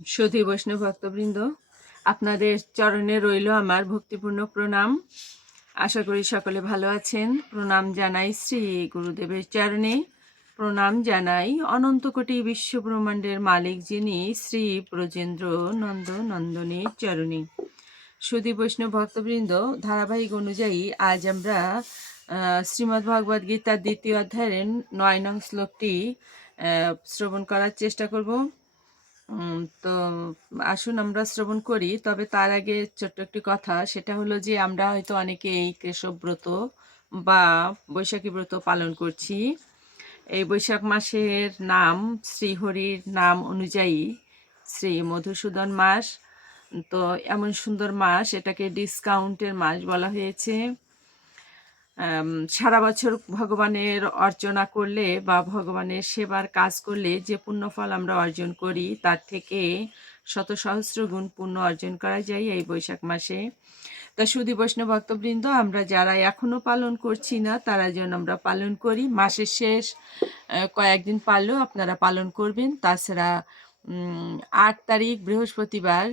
সধী বৈষ্ণব ভক্তবৃন্দ, আপনাদের চরণে রইল আমার ভক্তিপূর্ণ প্রণাম। আশা করি সকলে ভালো আছেন। প্রণাম জানাই শ্রী গুরুদেবের চরণে। প্রণাম জানাই অনন্ত কোটি বিশ্ব ব্রহ্মাণ্ডের মালিক যিনি শ্রী ব্রজেন্দ্র নন্দ নন্দনের চরণে। সুদী বৈষ্ণব ভক্তবৃন্দ, ধারাবাহিক অনুযায়ী আজ আমরা শ্রীমদ্ ভগবদ গীতার দ্বিতীয় অধ্যায়ের নয় নং শ্লোকটি শ্রবণ করার চেষ্টা করব। তো আসুন আমরা শ্রবণ করি। তবে তার আগে ছোট্ট একটি কথা, সেটা হলো যে আমরা হয়তো অনেকেই কেশব ব্রত বা বৈশাখী ব্রত পালন করছি। এই বৈশাখ মাসের নাম শ্রীহরির নাম অনুযায়ী শ্রী মধুসূদন মাস। তো এমন সুন্দর মাস, এটাকে ডিসকাউন্টের মাস বলা হয়েছে। সারা বছর ভগবানের অর্চনা করলে বা ভগবানের সেবার কাজ করলে যে পুণ্যফল আমরা অর্জন করি, তার থেকে শত সহস্র গুণ পুণ্য অর্জন করা যায় এই বৈশাখ মাসে। তা সুদী বৈষ্ণব ভক্তবৃন্দ, আমরা যারা এখনও পালন করছি না, তারা যেন আমরা পালন করি। মাসের শেষ কয়েকদিন পারলেও আপনারা পালন করবেন। তাছাড়া আট তারিখ বৃহস্পতিবার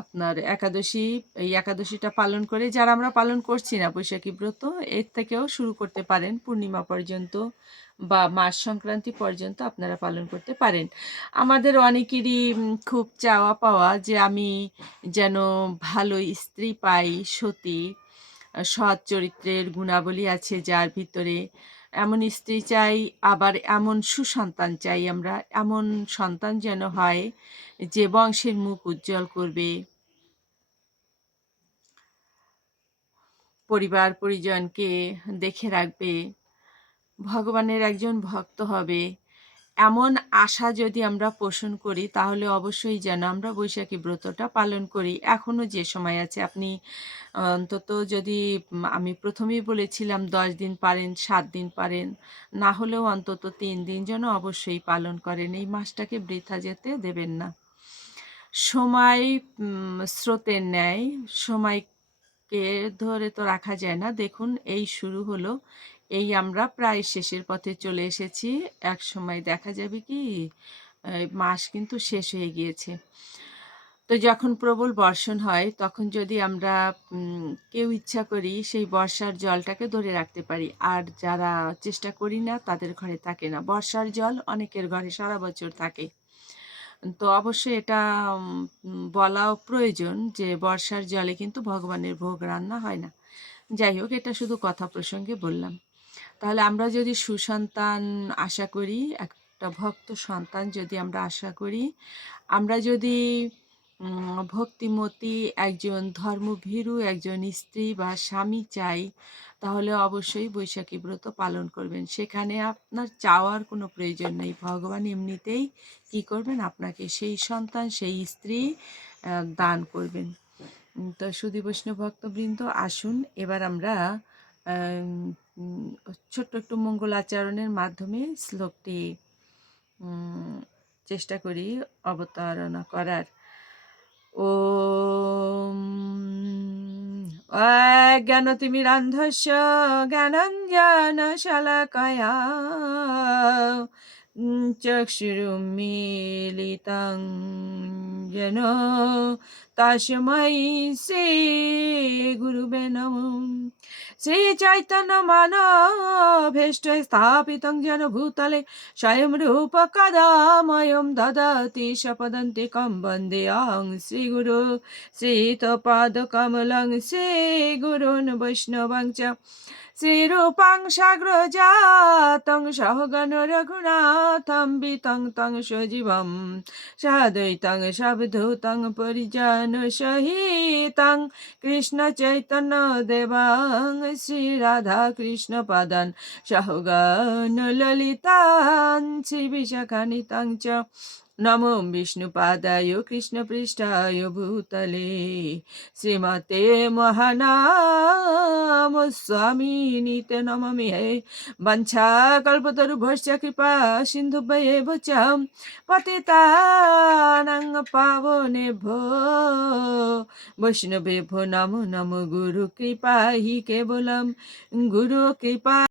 আপনার একাদশী, এই একাদশীটা পালন করে, যারা আমরা পালন করছি না বৈশাখী ব্রত, এর থেকেও শুরু করতে পারেন, পূর্ণিমা পর্যন্ত বা মাস সংক্রান্তি পর্যন্ত আপনারা পালন করতে পারেন। আমাদের অনেকেরই খুব চাওয়া পাওয়া যে আমি যেন ভালো স্ত্রী পাই, সতী, সৎ চরিত্রের গুণাবলী আছে যার ভিতরে এমন স্ত্রী চাই, আবার এমন সুসন্তান চাই আমরা। এমন সন্তান যেন হয় যে বংশের মুখ উজ্জ্বল করবে। পরিবার, পরিজনকে দেখে রাখবে। ভগবানের একজন ভক্ত হবে। এমন আশা যদি আমরা পোষণ করি, তাহলে অবশ্যই যেন আমরা বৈশাখী ব্রতটা পালন করি। এখনও যে সময় আছে, আপনি অন্তত যদি আমি প্রথমেই বলেছিলাম, দশ দিন পারেন, সাত দিন পারেন, না হলেও অন্তত তিন দিন যেন অবশ্যই পালন করেন। এই মাসটাকে বৃথা যেতে দেবেন না। সময় স্রোতের ন্যায়, সময়কে ধরে তো রাখা যায় না। দেখুন, এই শুরু হলো এই আমরা প্রায় শেষের পথে চলে এসেছি। এক সময় দেখা যাবে কি মাস কিন্তু শেষ হয়ে গিয়েছে। তো যখন প্রবল বর্ষণ হয়, তখন যদি আমরা কেউ ইচ্ছা করি সেই বর্ষার জলটাকে ধরে রাখতে পারি। আর যারা চেষ্টা করি না, তাদের ঘরে থাকে না। বর্ষার জল অনেকের ঘরে সারা বছর থাকে। তো অবশ্যই এটা বলাও প্রয়োজন যে বর্ষার জলে কিন্তু ভগবানের ভোগ রান্না হয় না। যাই হোক, এটা শুধু কথা প্রসঙ্গে বললাম। তাহলে আমরা যদি সুসন্তান আশা করি, একটা ভক্ত সন্তান যদি আমরা আশা করি, আমরা যদি ভক্তিমতী একজন ধর্মভীরু, একজন স্ত্রী বা স্বামী চাই, তাহলে অবশ্যই বৈশাখী ব্রত পালন করবেন। সেখানে আপনার চাওয়ার কোনো প্রয়োজন নেই। ভগবান এমনিতেই কি করবেন? আপনাকে সেই সন্তান, সেই স্ত্রী দান করবেন। তো সুদী বৈষ্ণব ভক্তবৃন্দ আসুন। এবার আমরা ছোট্ট একটু মঙ্গল আচরণের মাধ্যমে শ্লোকটি চেষ্টা করি অবতারণা করার। ও জ্ঞান তুমি রান্ধস্য জ্ঞানঞ্জন শলাকয়া चक्षुरुन्मीलितं जन तस्मै श्री गुरुवे नमः श्रीचैतन्यमानभेष्ट स्थापितं जन भूतले स्वयं रूपकदामयं ददति शपदन्तिकं वन्दे अहं श्रीगुरु श्रीतपादकमलं श्रीगुरुन् वैष्णवं च শ্রীরূপাং সাগ্রজাতং সহগণ রঘুনাথং বিতং তং সজীবম সাদ্বৈতং সাবধূতং পরিজন সহিতং কৃষ্ণ চৈতন্য দেবাং শ্রী রাধা কৃষ্ণ পাদান সহগণ ললিতাং শ্রী বিশাখানিতাং চ নমো বিষ্ণুপাদায় কৃষ্ণপৃষ্ঠায় ভূতলে শ্রীমতে মহানাম স্বামী নিতে নমামি হে বঞ্ছা কল্পতরুভশ্চ কৃপা সিন্ধুভ্যেব চ পতিতানাং পাবনেভ্যো বৈষ্ণবেভ্যো নমো নমো গুরু কৃপা হি কেবলম গুরু কৃপা